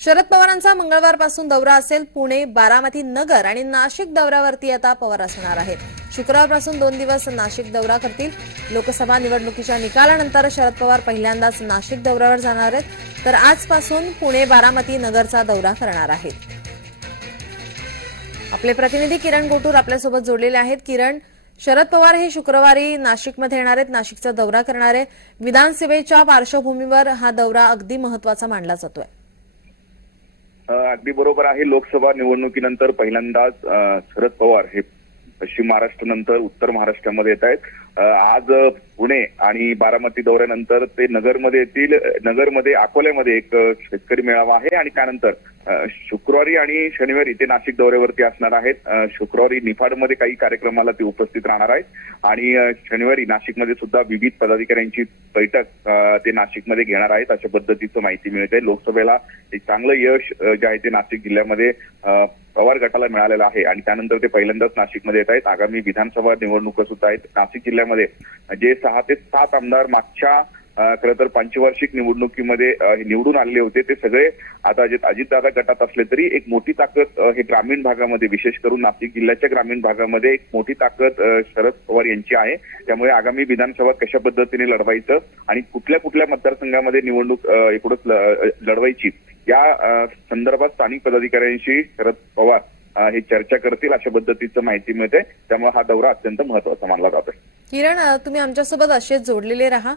शरद पवारांचा मंगळवारपासून दौरा असेल. पुणे, बारामती, नगर आणि नाशिक दौऱ्यावरती आता पवार असणार आहेत. शुक्रवारपासून 2 दिवस नाशिक दौरा करतील. लोकसभा निवडणुकीच्या निकालानंतर शरद पवार पहिल्यांदाच नाशिक दौऱ्यावर जाणार आहेत, तर आजपासून पुणे, बारामती, नगरचा दौरा करणार आहेत. आपले प्रतिनिधी किरण गोटूर आपल्यासोबत जोडलेले आहेत. किरण, शरद पवार हे शुक्रवारी नाशिकमध्ये येणार आहेत, नाशिकचा दौरा करणार आहे. विधानसभेच्या पार्श्वभूमीवर हा दौरा अगदी महत्वाचा मानला जातोय. अगदी बरोबर आहे. लोकसभा निवडणुकीनंतर पहिल्यांदाच शरद पवार हे पश्चिम महाराष्ट्रानंतर उत्तर महाराष्ट्रामध्ये येत आहेत. आज पुणे आणि बारामती दौऱ्यानंतर ते नगरमध्ये येतील. नगरमध्ये अकोल्यामध्ये एक शेतकरी मेळावा आहे आणि त्यानंतर शुक्रवारी आणि शनिवारी ते नाशिक दौऱ्यावरती असणार आहेत. शुक्रवारी निफाडमध्ये काही कार्यक्रमाला ते उपस्थित राहणार आहेत आणि शनिवारी नाशिकमध्ये सुद्धा विविध पदाधिकाऱ्यांची बैठक ते नाशिकमध्ये घेणार आहेत, अशा पद्धतीचं माहिती मिळते. लोकसभेला एक चांगलं यश जे आहे ते नाशिक जिल्ह्यामध्ये पवार गटाला मिळालेलं आहे आणि त्यानंतर ते पहिल्यांदाच नाशिकमध्ये येत आहेत. आगामी विधानसभा निवडणुका सुद्धा आहेत. नाशिक जिल्ह्यामध्ये जे 6 ते 7 आमदार मागच्या खरं तर पंचवार्षिक निवडणुकीमध्ये निवडून आलेले होते, ते सगळे आता अजितदादा गटात असले तरी एक मोठी ताकद हे ग्रामीण भागामध्ये, विशेष करून नाशिक जिल्ह्याच्या ग्रामीण भागामध्ये एक मोठी ताकद शरद पवार यांची आहे. त्यामुळे आगामी विधानसभा कशा पद्धतीने लढवायचं आणि कुठल्या कुठल्या मतदारसंघामध्ये निवडणूक एकूणच लढवायची या संदर्भात स्थानिक पदाधिकाऱ्यांशी शरद पवार हे चर्चा करतील, अशा पद्धतीचं माहिती मिळते. त्यामुळे हा दौरा अत्यंत महत्वाचा मानला जातोय. किरण, तुम्ही आमच्यासोबत असेच जोडलेले राहा.